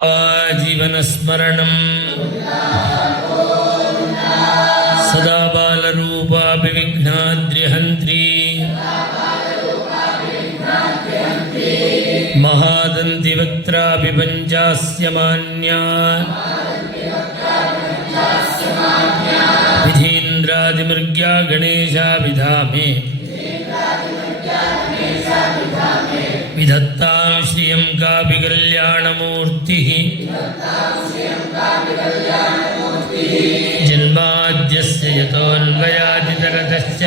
जीवनस्मरणं सदा बालरूपाभिविघ्नाद्रिहन्त्री महादन्तिवक्त्राभिपञ्चास्य मान्या विधीन्द्रादिमृग्या गणेशाभिधामे विधत्तां श्रियं कापि कल्याणमूर्तिः जन्माद्यस्य यतोऽन्वयादितरतश्च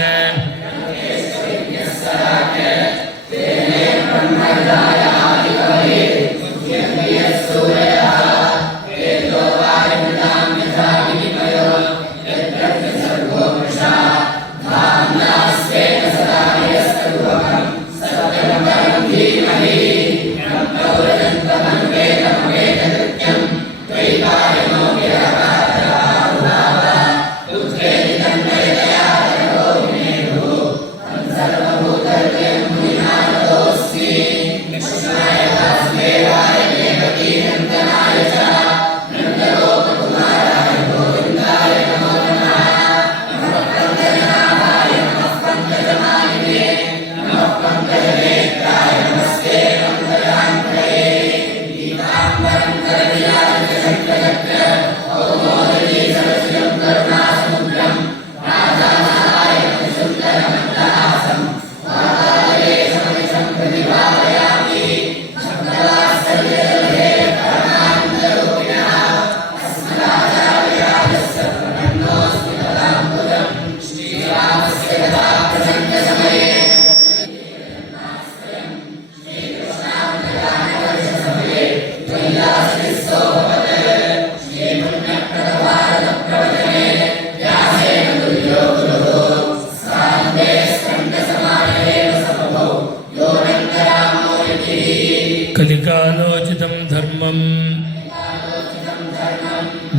कलिकालोचितं धर्मं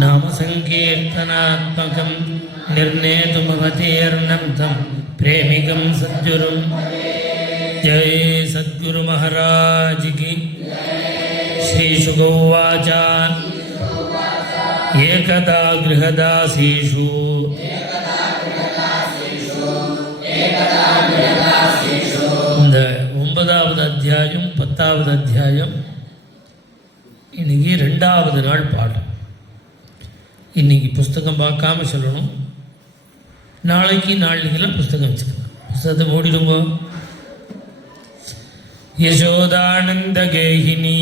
नाम संकीर्तनात्मकं निर्णेतुमवतीर्णं प्रेमिकं सद्गुरुं जय सद्गुरु महाराज की। श्री शुक उवाच एकदा गृहदासीषु இந்த 9வது அத்தியாயம் 10வது அத்தியாயம் இன்னைக்கு 2வது நாள் பாடம். இன்னைக்கு புஸ்தகம் பார்க்காம சொல்லணும், நாளைக்கு நாளைக்கெல்லாம் புஸ்தகம் வச்சுக்கலாம். புஸ்தகத்தை ஓடிடுங்க. யசோதானந்த கேகினி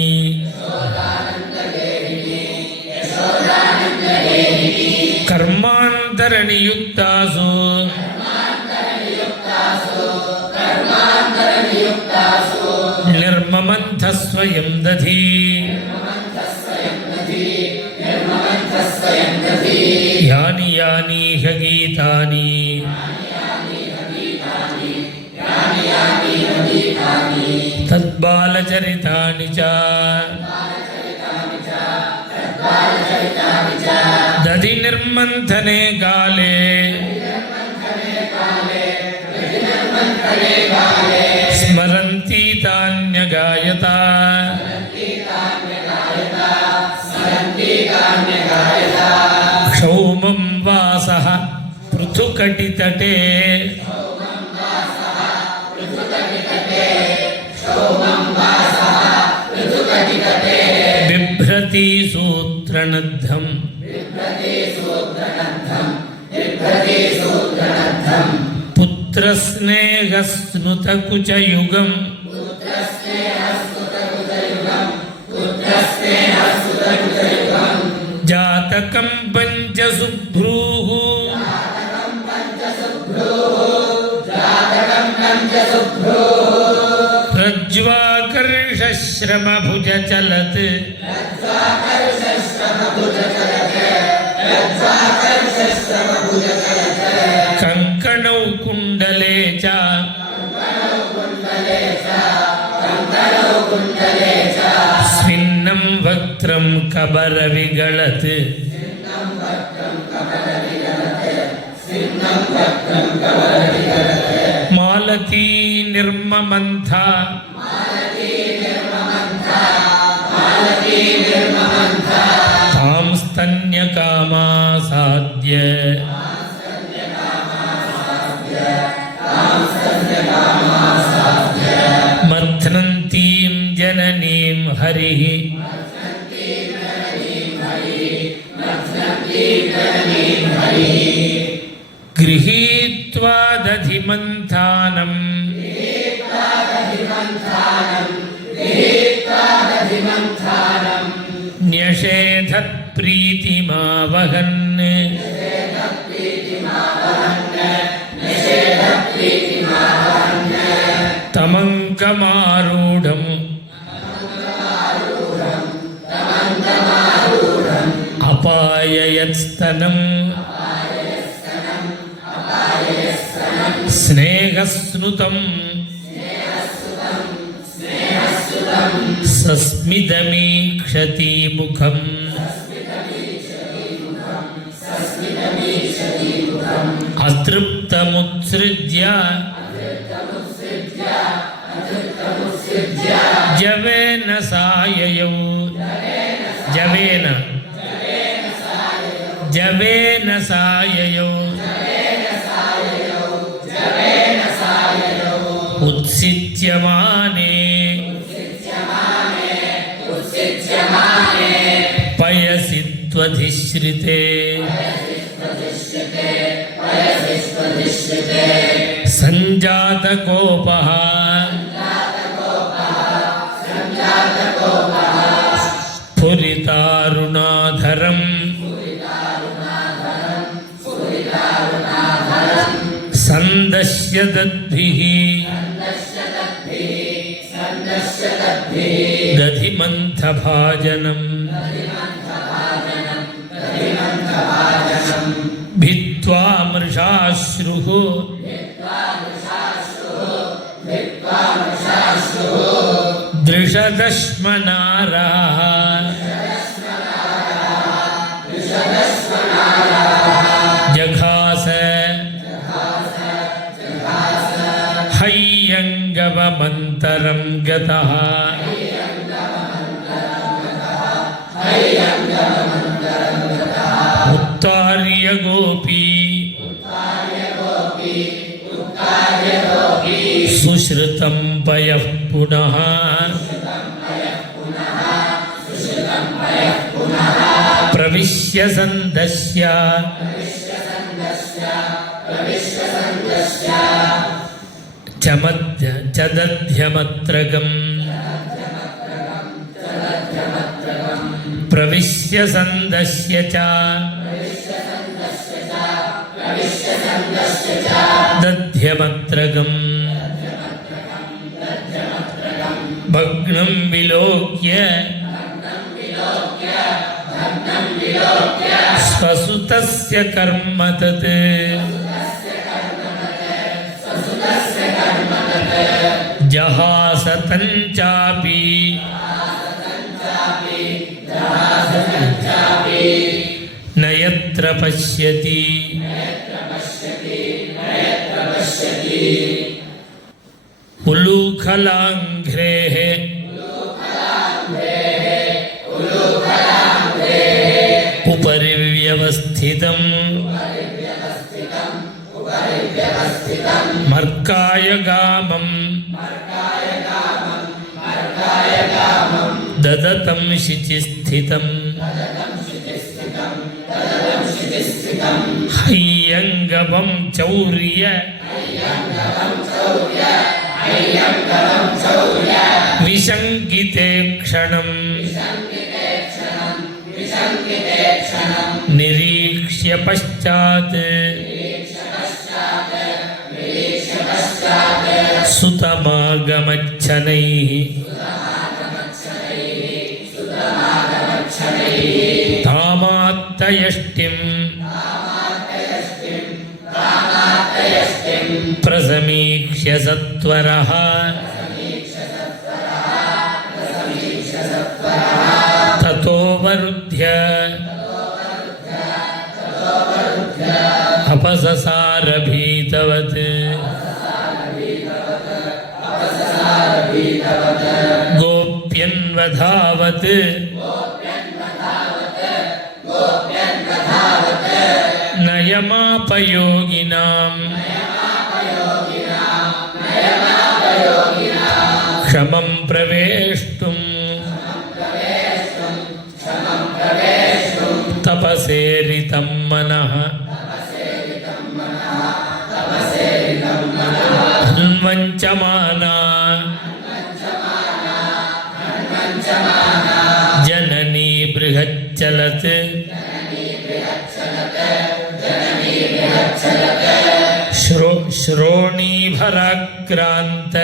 கர்மாந்தர நியுக்தாசு निर्ममन्थ स्वयं दधी यानि यानि ह्य गीतानि तद्बालचरितानि च दधि निर्मन्थने काले स्मरन्ति तान्यगायता क्षौमं वासः पृथुकटितटे बिभ्रति सूत्रनद्धं पुत्रस्नेहस्नुतकुचयुगं जातकं पञ्चशुभ्रूः प्रज्वाकर्षश्रमभुजचलत् कंकणौ कुण्डले च स्विन्नं वक्त्रं कबरविगलत् मालती निर्ममन्था तांस्तन्यकामासाद्य मथ्नन्तीं जननीं हरिः गृहीत्वा दधिमन्थानं न्यषेधत्प्रीतिमावहन् तमङ्कमारूढम् अपाययत्स्तनम् स्नेहस्नुतं सस्मितमीक्षति मुखम् अतृप्तमुत्सृज्य जवेन साययौ जवेन साययौ उत्सिच्यमाने पयसि त्वधिश्रिते सञ्जातकोपः स्फुरितारुणाधरम् सन्दश्य दद्भिः दधिमन्थभाजनम् भित्त्वा मृषाश्रुः दृशदश्मनाराः जघास हय्यङ्गवमन्तरं गतः उत्तार्य गोपी सुश्रुतं पयः पुनः प्रविश्य सन्दस्य चदध्यमत्रगम् प्रविश्य सन्दस्य च दध्यमत्रगम् भग्नं विलोक्य स्वसुतस्य कर्म तत् जहास तञ्चापि न यत्र पश्यति उलूखलाङ्घ्रेः उपरि व्यवस्थितं मर्कायगामं ददतं शिचिस्थितं हय्यङ्गवं चौर्य विशङ्किते क्षणं निरीक्ष्य पश्चात् सुतमागमच्छनैः तामात्तयष्टिं प्रसमीक्ष्य सत्वरः ततोवरुध्य अपससार भीतवत् गोप्यन्वधावत् நயமாபயோகினாம் க்ஷமம் பிரவேஷ்டும் தபசேரிதம் மனः அன்வஞ்சமானா ஜனனி ப்ருஹச்சலத் ஸ்ரோணீபராக்ராந்த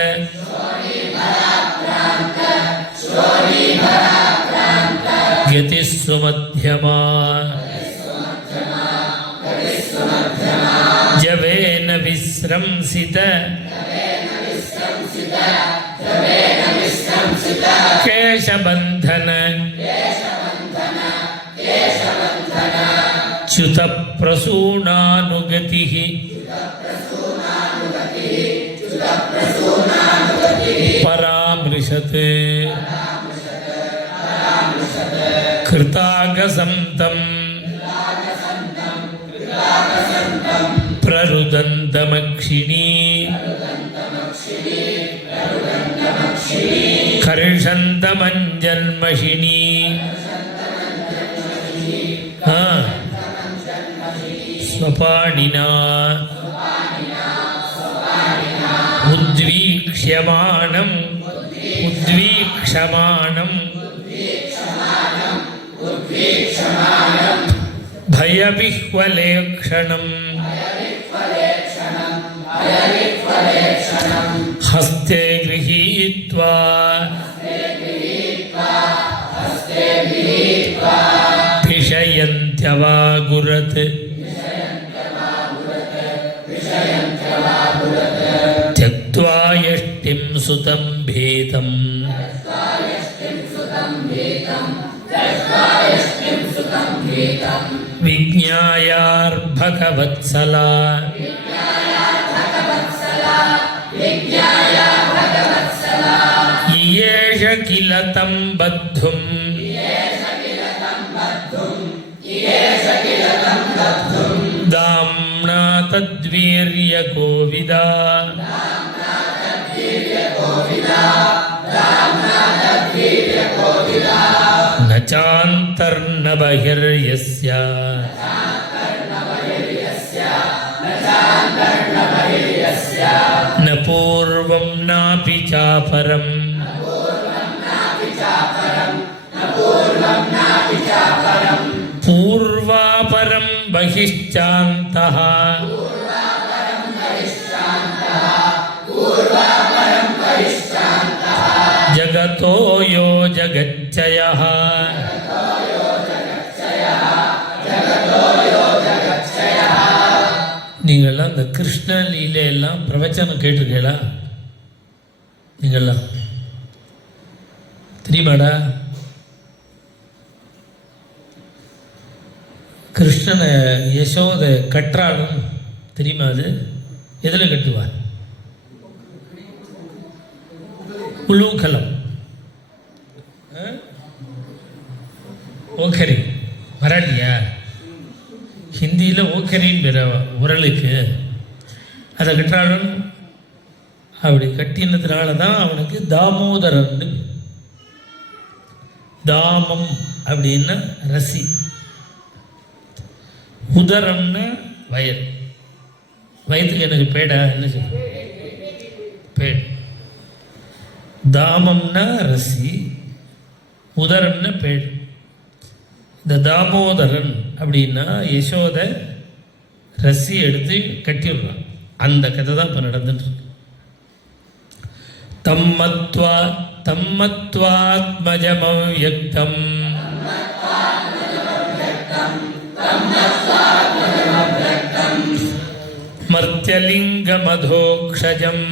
கதிஸ்ஸு மத்யமா ஜவேன விஸ்ரம்சித கேஷபந்தன च्युत प्रसूनानुगतिः परामृशत् कृतागसन्तं प्ररुदन्तमक्षिणी कर्षन्तमञ्जन्मषिणी स्वपाणिना उद्वीक्ष्यमाणं भयविह्वलेक्षणं हस्ते गृहीत्वा भिषयन्त्यवागुरत् त्यक्त्वा यष्टिं सुतं भीतं विज्ञायार्भगवत्सला इयेष किल तं बद्धुं दाम्ना तद्वीर्यकोविदा न चान्तर्न बहिर्यस्य न पूर्वं नापि चापरम् पूर्वापरं बहिश्चान्तः जगतो यो जगच्चयः நீங்கள்லாம் இந்த கிருஷ்ண லீலையெல்லாம் பிரவச்சனம் கேட்டிருக்கீங்களா? நீங்கள்லாம் தெரியுமாடா? கிருஷ்ணனை யசோதை கற்றாலும் தெரியுமா? அது எதில் கட்டுவார்? உலூகலம், ஓக்கரி. மராட்டியா? ஹிந்தியில் ஓக்கரின்னு பேர உரலுக்கு. அதை கற்றாலும் அப்படி கட்டினதுனால தான் அவனுக்கு தாமோதரன். தாமம் அப்படின்னா ரசி, உதரம்னா வயல். வயதுக்கு எனக்கு பேடா என்ன சொல்ல? பேட். தாமம்னா ரசி, உதரம்னா பேட். இந்த தாமோதரன் அப்படின்னா யசோத ரசி எடுத்து கட்டிடுறான். அந்த கதை தான் இப்போ நடந்துட்டு இருக்கு. தம்மத்வாத்மஜமவ்யக்தம் மர்த்யலிங்கமதோக்ஷஜம்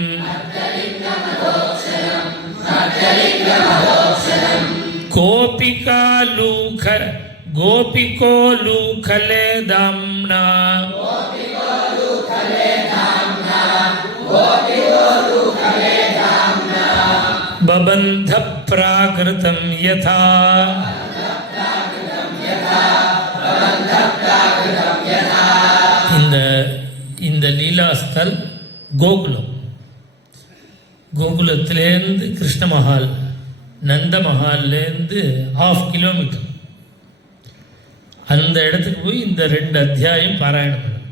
கோபிகோலூகலே தாம்னா பபந்த பிராகிருதம் யதா இந்த லீலாஸ்தல் கோகுலம். கோகுலத்திலேருந்து கிருஷ்ண மஹால், நந்த மஹால்லேருந்து 1/2 கிலோமீட்டர். அந்த இடத்துக்கு போய் இந்த 2 அத்தியாயம் பாராயணம் பண்ணணும்.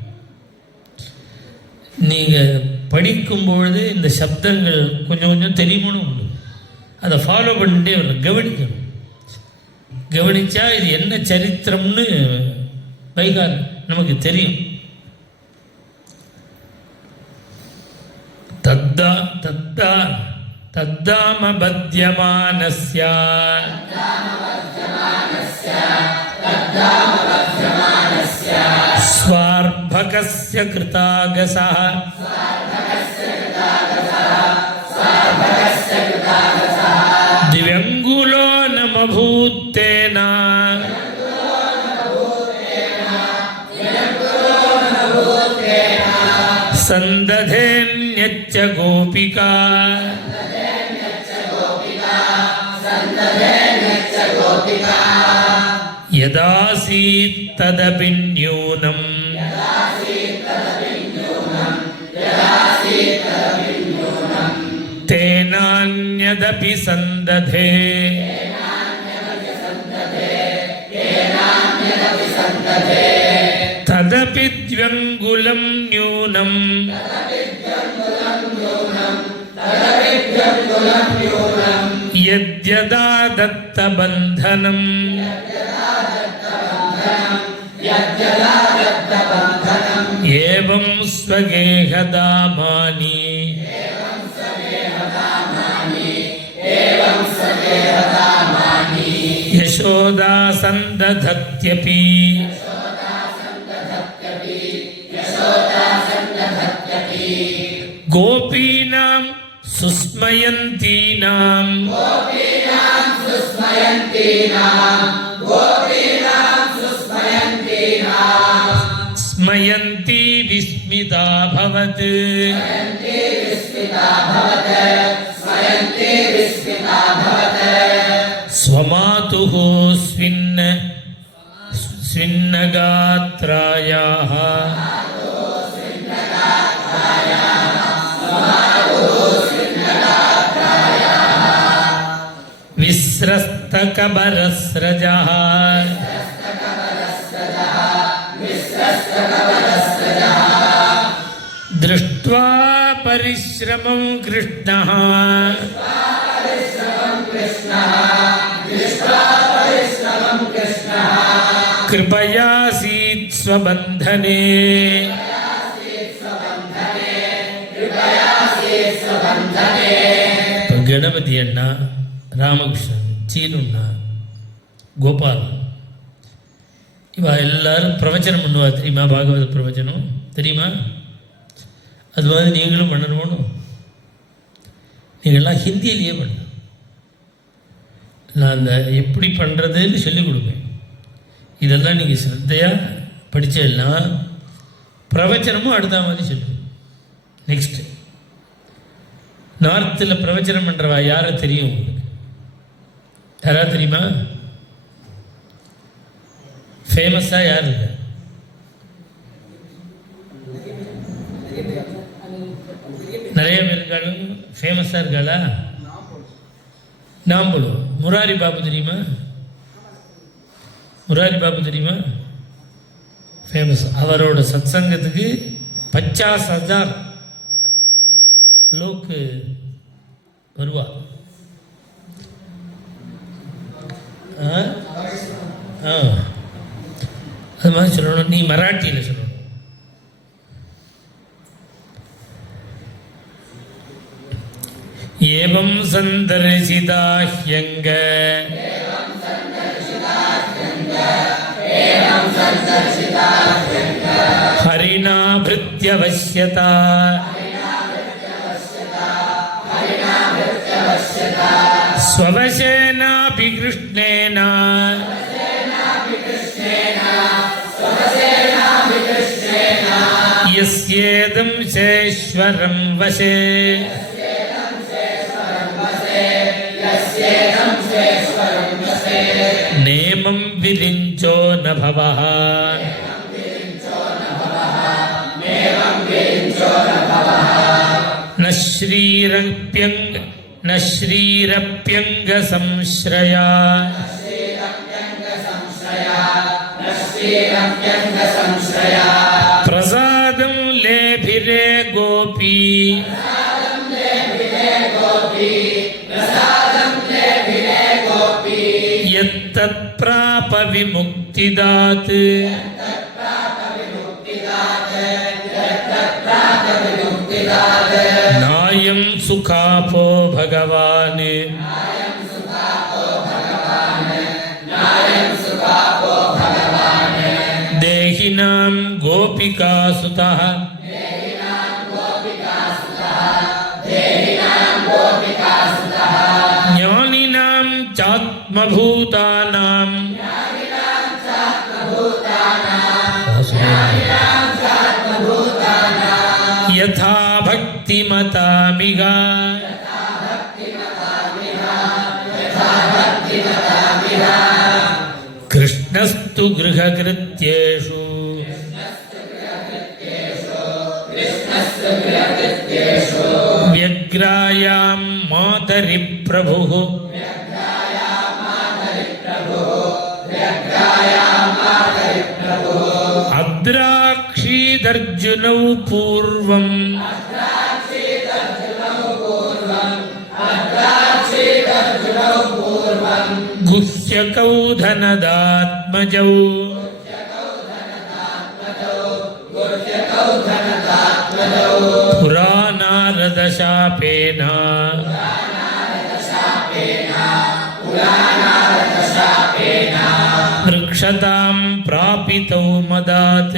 நீங்கள் படிக்கும்பொழுது இந்த சப்தங்கள் கொஞ்சம் கொஞ்சம் தெரியுமனு உண்டு. அதை ஃபாலோ பண்ணிட்டே வரணும், கவனிக்கணும். கவனித்தா இது என்ன சரித்திரம்னு வைகால் நமக்கு தெரியும். தத்தா தத்தா தத்தாம பத்யமானஸ்ய ஸ்வார்பகஸ்ய கிருதாகசः திவ்யங்குலோ நமபூத்தேன சந்ததேன்யச்ச கோபிகா யதாசீத் ததபி ந்யூனம் தேனான்யதபி சந்ததே ததபி த்வங்குலம் ந்யூனம் யத்யதா தத்த பந்தனம் ஏவம் ஸ்வகேஹதாமானி யசோதா சந்ததத்யபி கோபீனாம் சுஸ்மயந்தீனாம் ஸ்மயந்தி விஸ்மிதா பவத் ஸ்வமாதுः ஸ்வின்னகாத்ராயாः விஸ்ரஸ்தகபரஸ்ரஜः दृष्ट्वा परिश्रमं कृष्णः कृपयासीत् स्वबन्धने गणपति अण्णा रामकृष्णन चीनुन्ना गोपाल இவா எல்லாரும் பிரவச்சனம் பண்ணுவா தெரியுமா? பாகவத பிரவச்சனம் தெரியுமா? அது மாதிரி நீங்களும் பண்ணணும். நீங்கள்லாம் ஹிந்தியிலேயே பண்ண. நான் அந்த எப்படி பண்ணுறதுன்னு சொல்லிக் கொடுப்பேன். இதெல்லாம் நீங்கள் ஸ்ரத்தையாக படித்தேன்னா பிரவச்சனமும் அடுத்த மாதிரி சொல்லுவேன். நெக்ஸ்ட்டு நார்த்தில் பிரவச்சனம் பண்ணுறவா யாரை தெரியும் உங்களுக்கு? யாராவது தெரியுமா? ஃபேமஸாக யார் இருக்கு? நிறைய பேர் இருக்காலும் ஃபேமஸாக இருக்காளா? நாம்பலு முராரி பாபு தெரியுமா? முராரி பாபு தெரியுமா? ஃபேமஸ். அவரோட சத்சங்கத்துக்கு 50,000 லோக்கு வருவா. அது மாதிரி சொல்லணும். நீ மராட்டியில் சொல்லணும். ஏவம் சந்தர்சிதாஹ்யங்க ஹரிணா பிருத்யவஸ்யதா ஸ்வவசேனாபி கிருஷ்ணேன யஸ்யேதம் சேஸ்வரம் வசே நேமம் விரிஞ்சோ நபவஹ न श्रीरप्यंग संश्रया प्रसादं लेभिरे गोपी यत्तत्प्राप विमुक्तिदात् नायं सुखापो भगवान् देहिनां गोपिकासुतः ज्ञानिनां चात्मभूतानां यथा भक्तिमतामिह कृष्णस्तु गृहकृत्येषु व्यग्रायां मातरि प्रभुः अद्राक्षीदर्जुनौ पूर्वम् गुह्यकौ धनदात्मजौ पुरानारदशापेन वृक्षतां प्रापितौ मदात्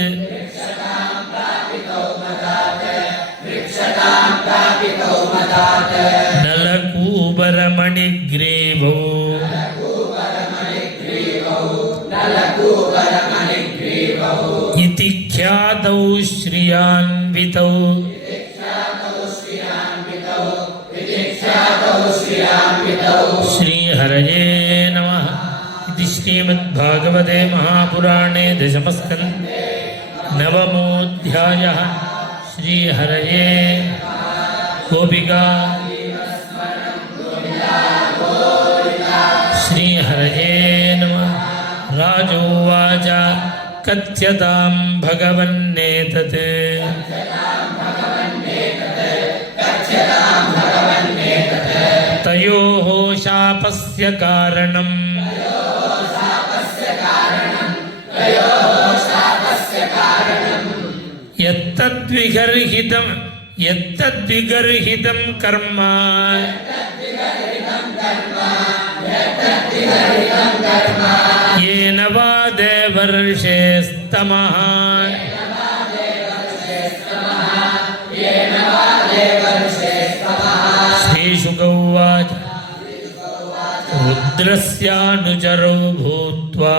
नलकूबरमणिग्रीवौ इति ख्यातौ श्रियान्वितौ श्रीहरये नमः। इति श्रीमद्भागवते महापुराणे दशमस्कन्धे नवमोऽध्यायः। श्रीहरये गोपिका श्रीहरये नमः। राजोवाच कथ्यतां भगवन्नेतत् तयोः शापस्य कारणम् यत्तद्विगर्हितं कर्म येन वा देवर्षेस्तमः श्रीशुक उवाच रुद्रस्यानुचरो भूत्वा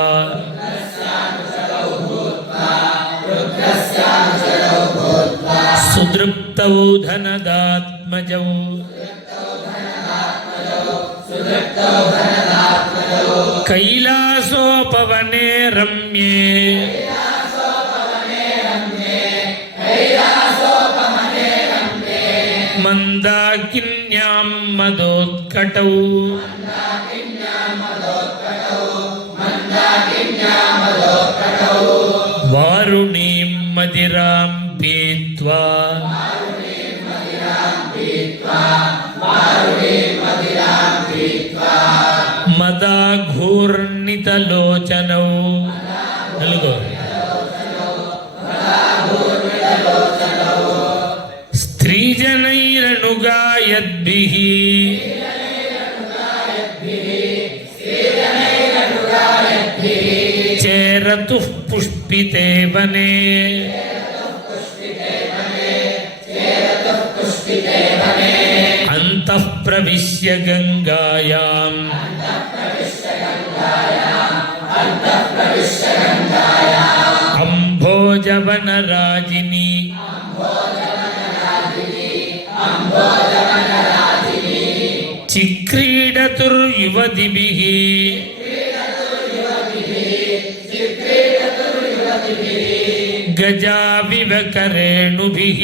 सुदृप्तौ धनदात्मजौ कैलासोपवने रम्ये मन्दाकिन्यां मदोत्कटौ वारुणीं मदिरां पीत्वा मदाघूर्णितलोचनौ स्त्रीजनैरनुगायद्भिः चेरतुः पुष्पिते वने अन्तः प्रविश्य गङ्गायाम् अम्भोजवनराजिनी चिक्रीडतुर्युवतिभिः गजाविव करेणुभिः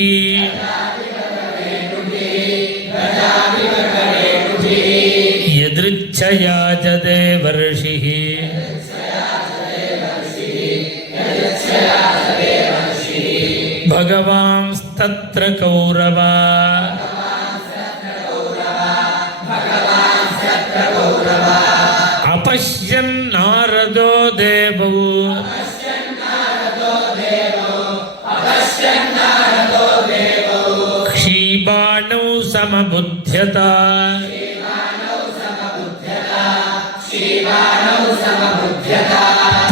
यदृच्छया च देवर्षिः भगवांस्तत्र कौरवा अपश्यन् नारदो देवौ क्षीबाणौ समबुध्यता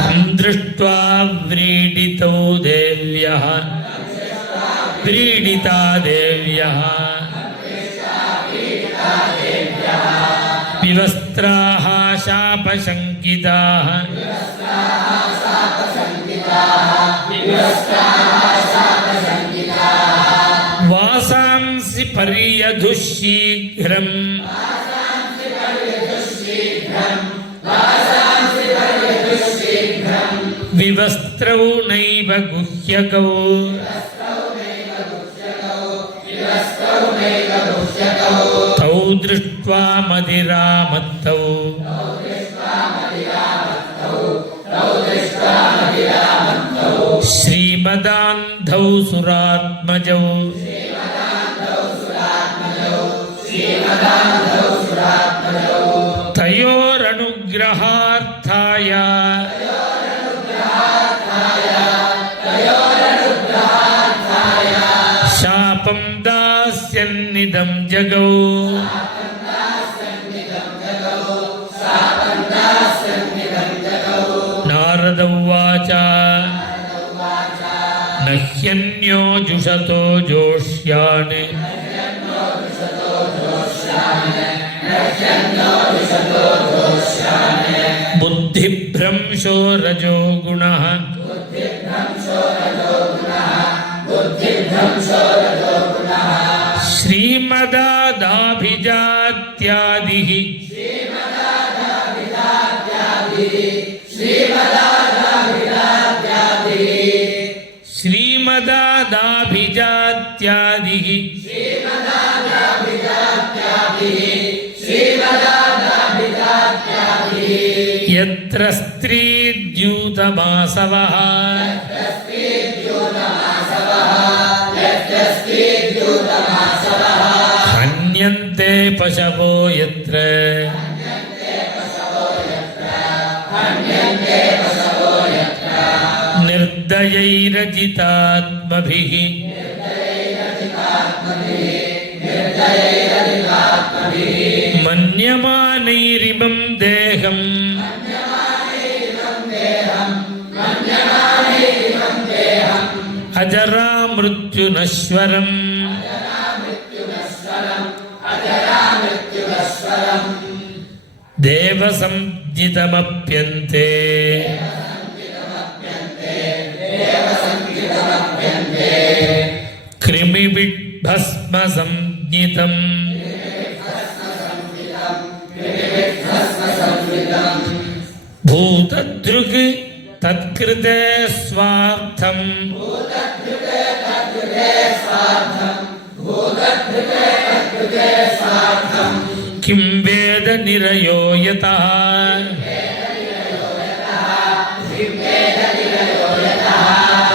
तं दृष्ट्वा व्रीडिता देव्यः विवस्त्राः शापशङ्किताः वासांसि पर्यधुः शीघ्रम् विवस्त्रौ नैव गुह्यकौ तौ दृष्ट्वा मदिरामत्तौ श्रीमदान्धौ सुरात्मजौ तयोरनुग्रहार्थाय शापं दास्यन्निदं जगौ नारद उवाच न ह्यन्यो जुषतो जोष्यान् बुद्धिभ्रंशो रजो गुणः श्रीमदादाभिजात्यादिः श्रीमदादाभिजात्यादिः यत्र स्त्रीद्यूतमासवः हन्यन्ते पशवो यत्र निर्दयैरजितात्मभिः मन्यमानैरिमं देहम् अजरामृत्युनश्वरम् देवसंज्ञितमप्यन्ते कृमिविड्भस्मसंज्ञितम् भूतदृक् तत्कृते स्वार्थम् किं वेद निरयो यतः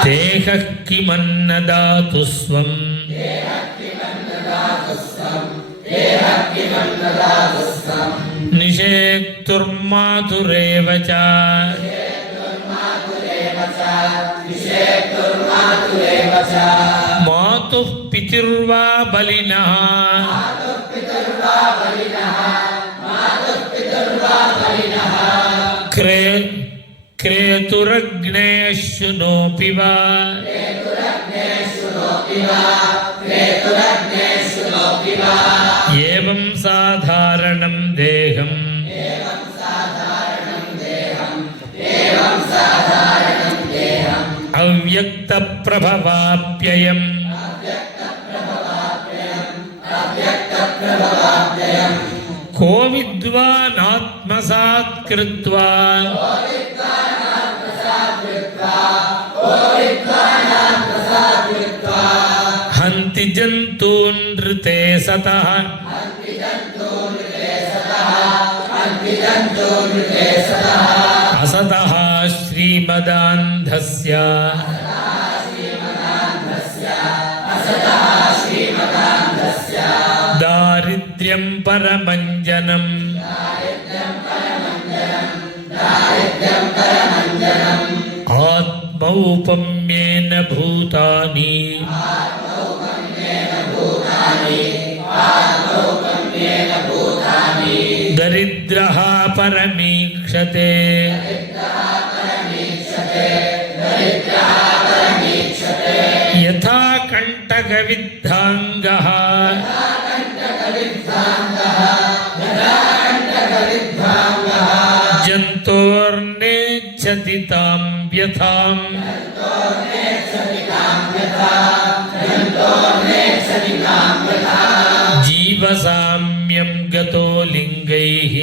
देहः किमन्नदातु स्वम् निषेक्तुर्मातुरेव च मातुः पितुर्वा बलिनः क्रेतुरग्नेषुनोऽपि वा एवं साधारणं देहम् अव्यक्तप्रभवाप्ययम् को विद्वानात्मसात् कृत्वा हन्तिजन्तूनृते सतः असतः श्रीमदान्धस्य दारिद्र्यं परमञ्जनम् आत्मौपम्येन भूतानि दरिद्रः परमीक्षते यथा कंटकविद्धांगः जन्तोर्नेच्छति तां व्यथां जीवसाम्यं गतो लिङ्गैः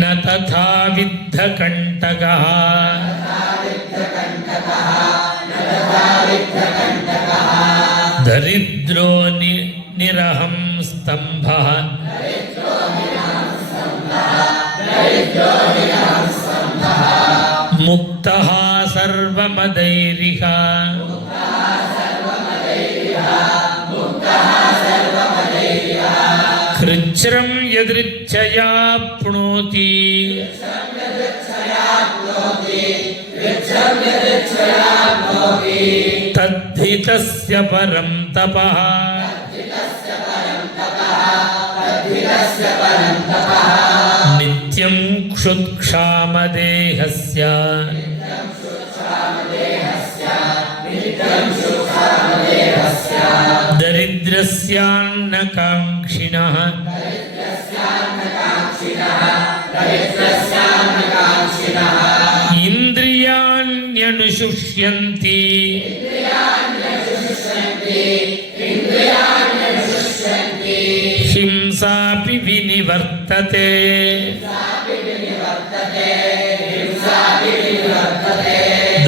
न तथा विद्धकण्टकः दरिद्रो निरहं स्तम्भः मुक्तः सर्वमदैरिह कृच्छ्रं यदृच्छया प्नोति तद्धि तस्य परं तपः नित्यं क्षुत्क्षामदेहस्य दरिद्रस्यान्नकाङ्क्षिणः इन्द्रियाण्यनुशुष्यन्ति हिंसापि विनिवर्तते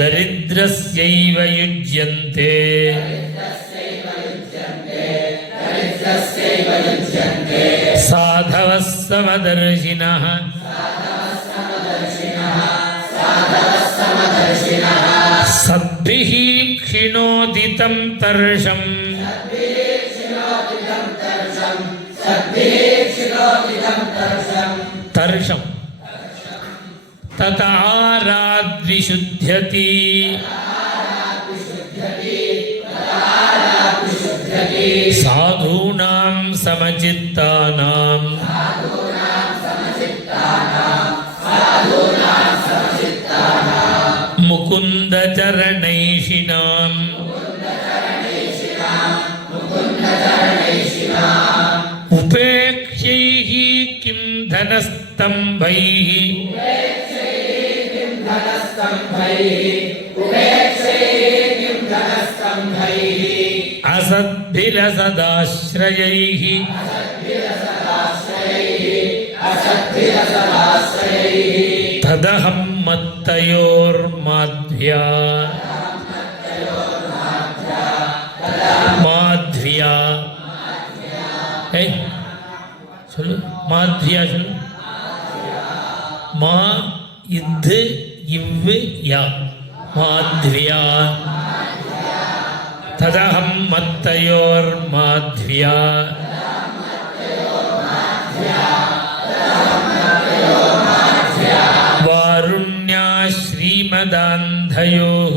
दरिद्रस्यैव युज्यन्ते साधवः समदर्शिनः सद्भिः क्षिणोदितं तर्षम् तर्षम् तताराद्विशुध्यति साधूनां समचित्तानां मुकुन्दचरणैषिणां उपेक्ष्यैः किं धनस्तम्भैः असद्भिरसदाश्रयैः तदहं मत्तयोर्माध्व्या माध्व्या சொல்லு மாத்ரியா சொல்லு மா இது இவ்வு யா மாத்வியா ததஹம் மத்தயோர் மாத்வியா வாருண்யா ஸ்ரீமதாந்தயோः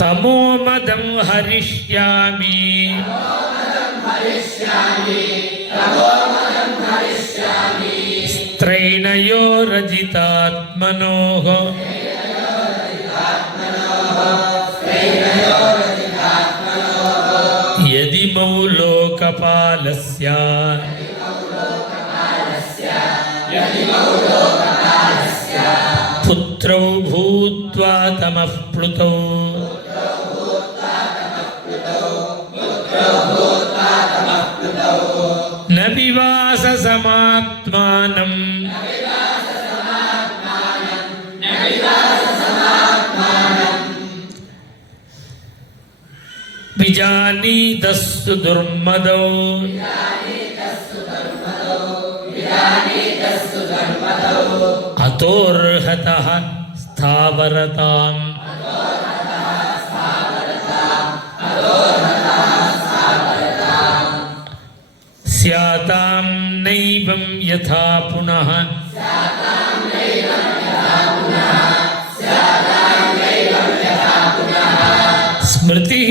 तमोमदं हरिष्यामि स्त्रैणयोरजितात्मनोः यदिमौ लोकपालस्य पुत्रौ भूत्वा तमः प्लुतौ न विवास సమాత్మానం విజానీతస్తు దుర్మదో అతోర్హతః స్థావరతాం స్యాతాం నైవం యథా పునః స్మృతిః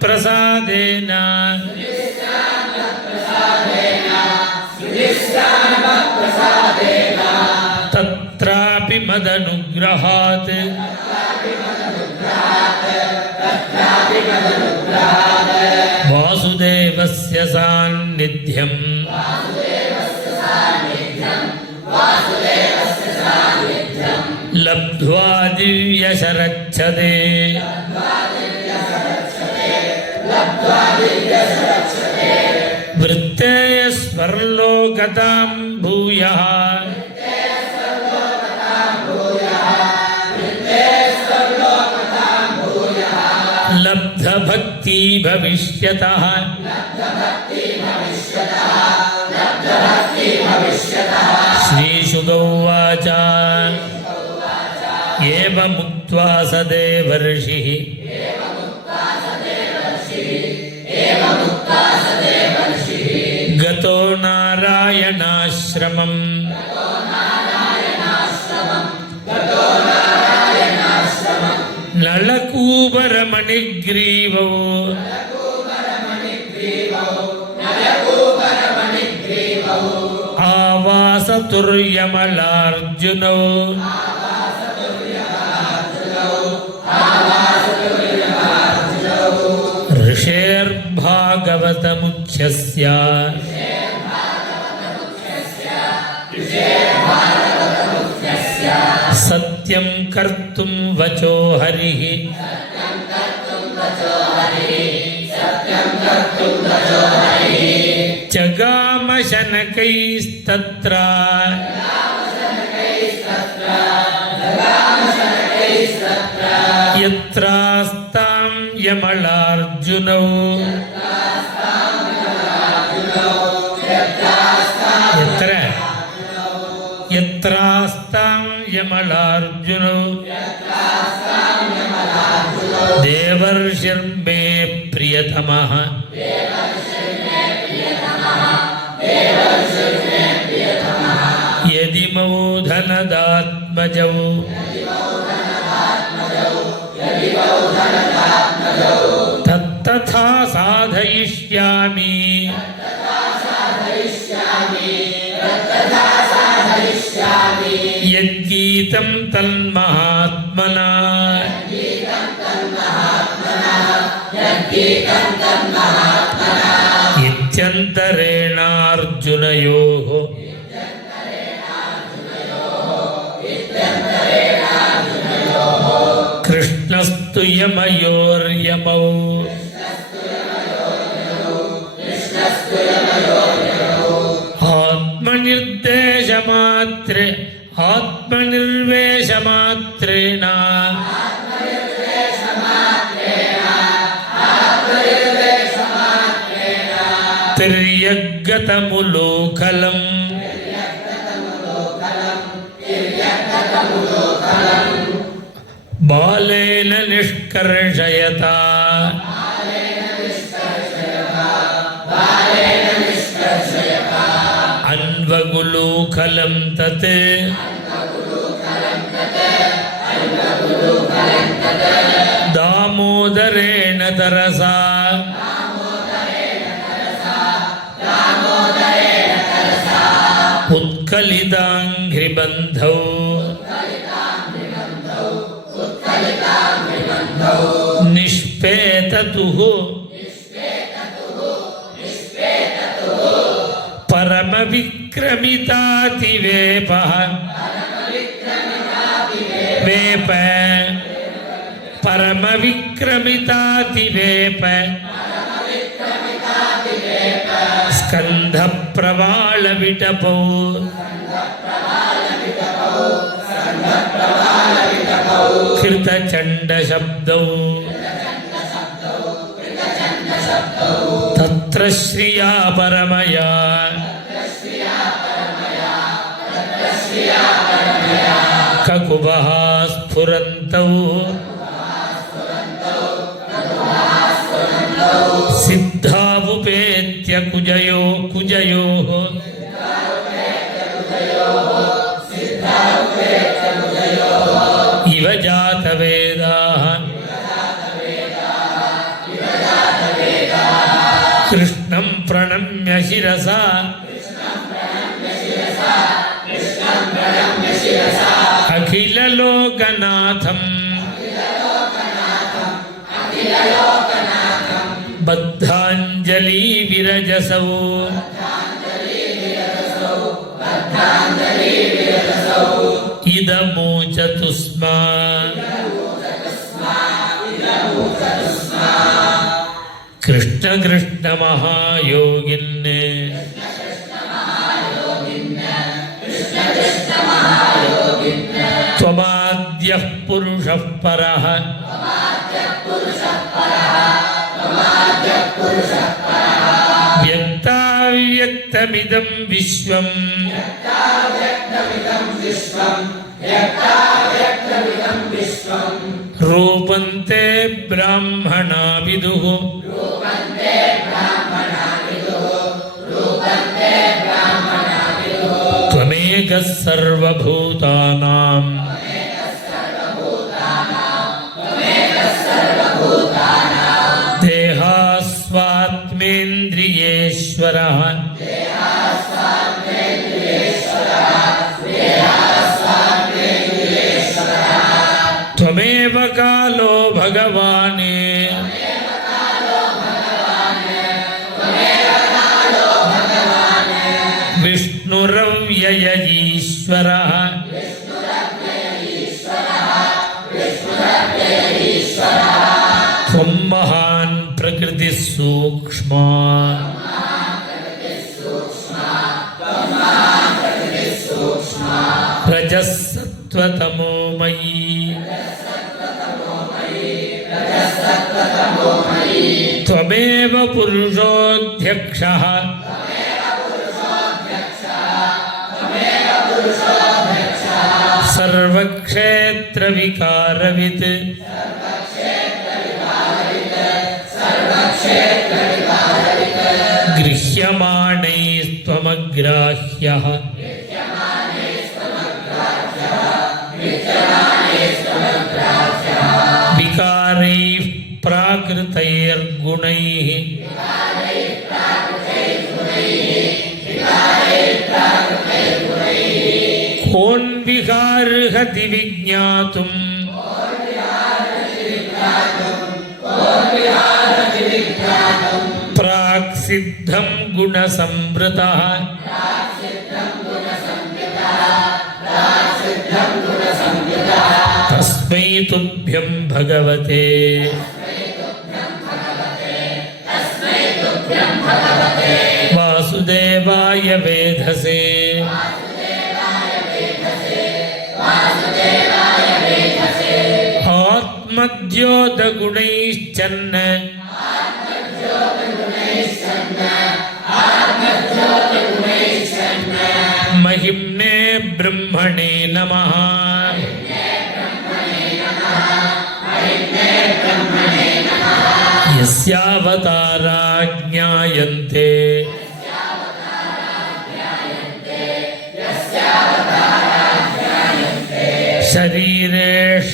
స్యాన్మత్ప్రసాదేన తత్రాపి మదనుగ్రహాత్ వాసుదేవస్య సాన్నిధ్యం లబ్ధ్వా దివ్యశరచ్చదే వృత్తేయ స్వర్లోకతాం భూయః లబ్ధభక్తి భవిష్యతః శ్రీశుక ఉవాచ ఏవముక్త్వా స దేవర్షిః గతో నారాయణాశ్రమం నళకూబరమణిగ్రీవౌ ఆవాసతుర్యమలార్జునౌ ఋషేర్భాగవతముఖ్యస్య సత్యం కర్తుం వచో హరిః జగామ శనకైస్తత్ర యత్రాస్తాం యమలార్జునౌ యత్రాస్తాం యమలార్జునౌ దేవర్షిర్మే ప్రియతమః యదిమౌ ధనదాత్మజౌ తత్తథా సాధయిష్యామి యద్గీతం తన్మహాత్మనా ఇత్యంతరేణార్జునయోః కృష్ణస్తు యమయోర్యమౌ ఆత్మనిర్వేశమాత్రేణ తిర్యగ్గతములోకలం బాలేన నిష్కర్షయత అన్వగులూకలం తత్ దామోదరేణ తరసా ఉత్కలితాంఘ్రిబంధౌ నిష్పేతతుః పరమవిక్రమితాతివేపః వేప పరమవిక్రమితాతివేప ಸ್ಕಂಧ ಪ್ರವಾಳ ವಿಟಪೌ ಕೃತ ಚಂಡ ಶಬ್ದೌ ತತ್ರ ಶ್ರಿಯಾ ಪರಮಯಾ ಕಕುಭಃ ಸ್ಫುರಂತೌ ಸಿದ್ಧಾವುಪೇತ್ಯ ಕುಜಯೋಃ ಇವ ಜಾತವೇದಾಃ ಕೃಷ್ಣಂ ಪ್ರಣಮ್ಯ ಶಿರಸಾ ಅಖಿಲ ಲೋಕನಾಥಂ ಬದ್ಧಾಂಜಲಿ ವಿರಜಸೌ ಇದಮೋಚತು ಸ್ಮ ಕೃಷ್ಣ ಕೃಷ್ಣ ಮಹಾಯೋಗಿನ್ ತ್ವಮಾದ್ಯಃ ಪುರುಷಃ ಪರಃ ವ್ಯಕ್ತಾವ್ಯಕ್ತಮಿದಂ ವಿಶ್ವಂ ರೂಪಂತೆ ಬ್ರಾಹ್ಮಣಾ ವಿದುಃ ತ್ವಮೇಕಃ ಸರ್ವಭೂತಾನಾಂ ದೇಹಾಸ್ವಾತ್ಮೇಂದ್ರಿಯೇಶ್ವರಃ ತ್ವಮೇವ ಕಾಲೋ ಭಗವಾನ್ ವಿಷ್ಣುರವ್ಯಯ ಈಶ್ವರಃ ತ್ವಂ ಮಹಾನ್ ಪ್ರಕೃತಿ ಸೂಕ್ಷ್ಮ ರಜಸ್ಸತ್ವತಮೋಮಯೀ ತ್ವಮೇವ ಪುರುಷೋಧ್ಯಕ್ಷಃ ಸರ್ವಕ್ಷೇತ್ರ ವಿಕಾರವಿತ್ ಗೃಹ್ಯಮಾಣೈಸ್ತ್ವಮಗ್ರಾಹ್ಯಃ ವಿಕಾರೈಃ ಪ್ರಾಕೃತೈರ್ಗುಣೈಃ ಕೋನ್ ವಿಹಾರ್ಹತಿ ವಿಜ್ಞಾತುಂ ಪ್ರಾಕ್ ಸಿದ್ಧಂ ಗುಣಸಂವೃತಃ ತಸ್ಮೈ ತುಭ್ಯಂ ಭಗವತೆ ವಾಸುದೇವಾಯ ವೇಧಸೆ ಆತ್ಮದ್ಯೋತಗುಣೈಶ್ಚನ್ನ ಮಹಿಮ್ನೇ ಬ್ರಹ್ಮಣೇ ನಮಃ ಯಸ್ಯಾವತಾರಾ ಜ್ಞಾಯಂತೆ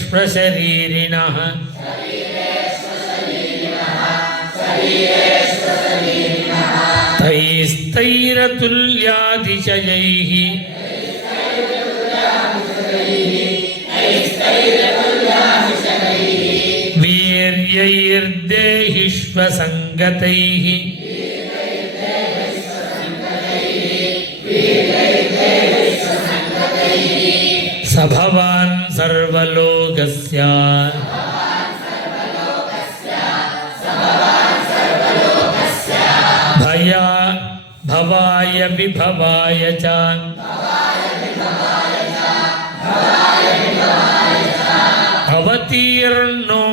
ಶರೀರೇಶ್ವಶರೀರಿಣಃ ತೈಸ್ತೈರತುಲ್ಯಾತಿಶಯೈಃ ವೀರ್ಯೈರ್ದೇಹಿಷ್ವಸಂಗತೈಃ ಸ ಭವಾನ್ ಸರ್ವಲೋಕಸ್ಯ भवाय विभवाय च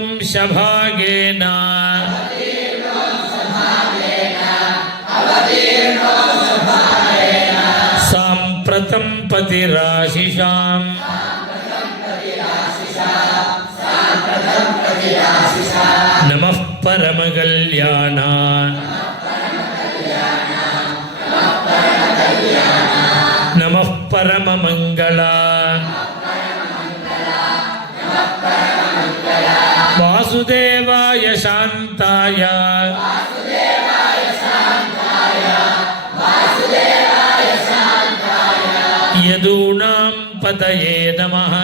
अवतीर्णोंशभागेन साम्प्रतं पतिराशिषाम् नमः परमकल्याणाय नमः परममङ्गलाय वासुदेवाय शान्ताय यदूनां पतये नमः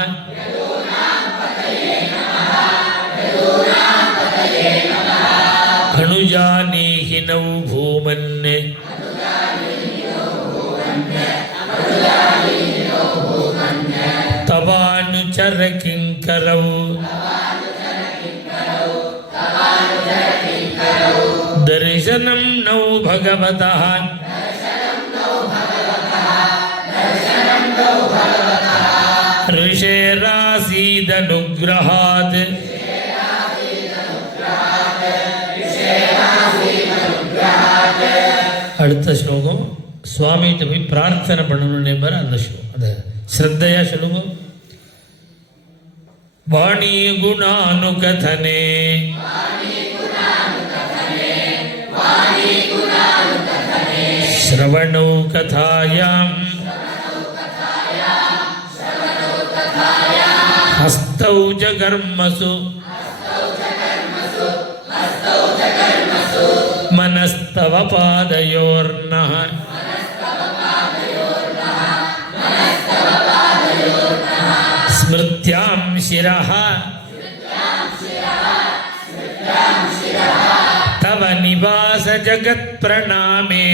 अनुजानीहि नौ भूमन् तवानुचर किङ्करौ दर्शनं नौ भगवतः ऋषेरासीदनुग्रहात् அடுத்த ஸ்லோகம் சுவாமிகிட்ட போய் பிரார்த்தனை பண்ணணும்னு பாரு அந்த ஸ்லோகம் அதை ஸ்ரத்தையா சொல்லுங்க. வாணி குணானுகதனே ஸ்ரவணௌ கதாயாம் हस्तौ च कर्मसु मनस्तव पादयोर्नः स्मृत्यां शिरः तव निवास जगत्प्रणामे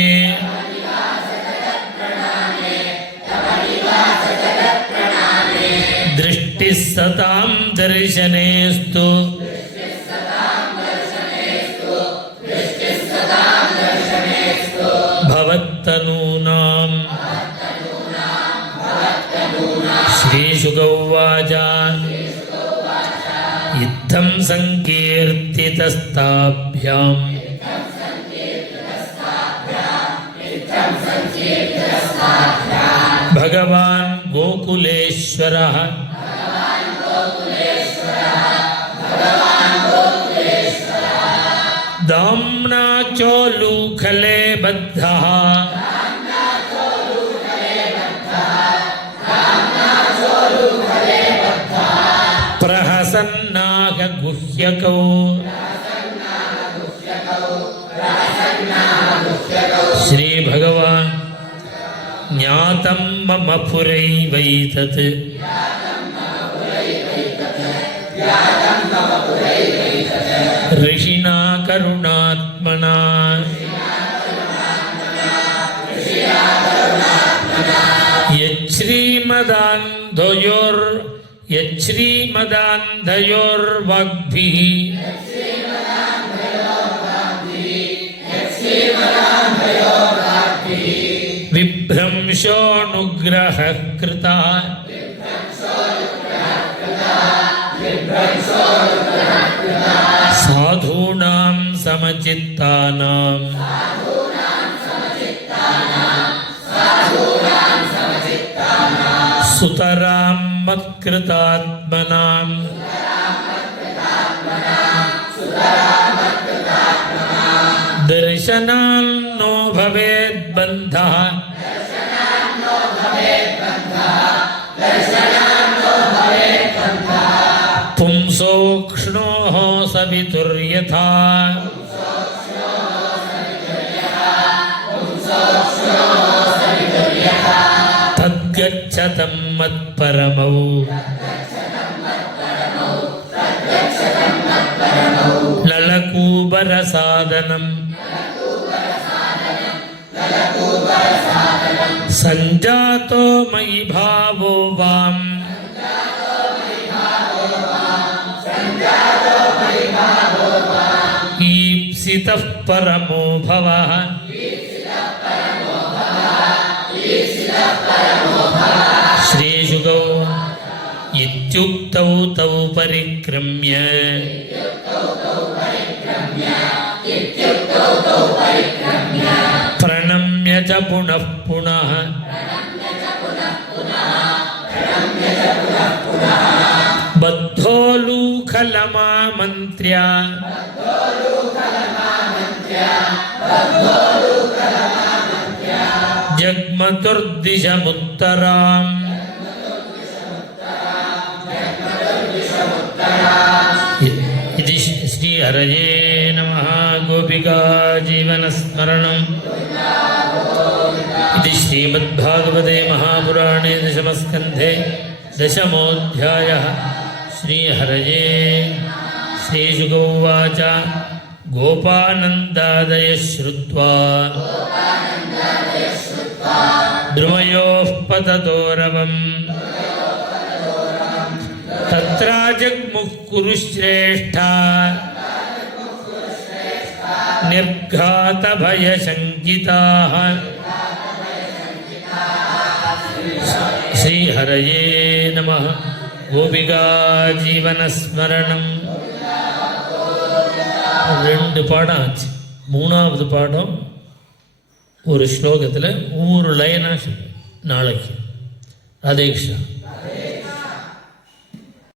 दृष्टिः सतां दर्शनेस्तु भवत्तनूनां श्रीशुक उवाच इत्थं संकीर्तितस्ताभ्याम् भगवान् गोकुलेश्वरः दाम्ना चोलूखले बद्धः प्रहसन्नाग गुह्यकौ श्री भगवान् ज्ञातं मम पुरैवैतत् ऋषिणा करुणात्मना यच्छ्रीमदान्धयोर्वाग्भिः विभ्रंशोऽनुग्रहः कृतः साधूनां समचित्तानां सुतरां मत्कृतात्मनां दर्शनान्नो भवेद्बन्धः पुंसोक्ष्णोः सवितुर्यथा तद्गच्छतं मत्परमौ ललकूबरसादनं सञ्जातो मयि भावो वाम् ईप्सितः परमो भवः श्रीशुकौ इत्युक्तौ तौ परिक्रम्य प्रणम्य च पुनः पुनः बद्धोलूखलमामन्त्र्य जग्मतुर्दिशमुत्तराम् इति श्रीहरये नमः। गोपिका जीवनस्मरणम्। इति श्रीमद्भागवते महापुराणे दशमस्कन्धे दशमोऽध्यायः। श्रीहरये। श्रीशुक उवाच गोपानन्दादयः श्रुत्वा द्रुमयोः पततोरवम् तत्राजग्मुः कुरुश्रेष्ठा निर्घातभयशङ्किताः। श्रीहरये नमः। गोपिका जीवनस्मरणम्. 2 பாடம் ஆச்சு. 3வது பாடம் ஒரு ஸ்லோகத்தில் ஒவ்வொரு லைனாக சொல்லு நாளைக்கு. ராதே கிருஷ்ணா.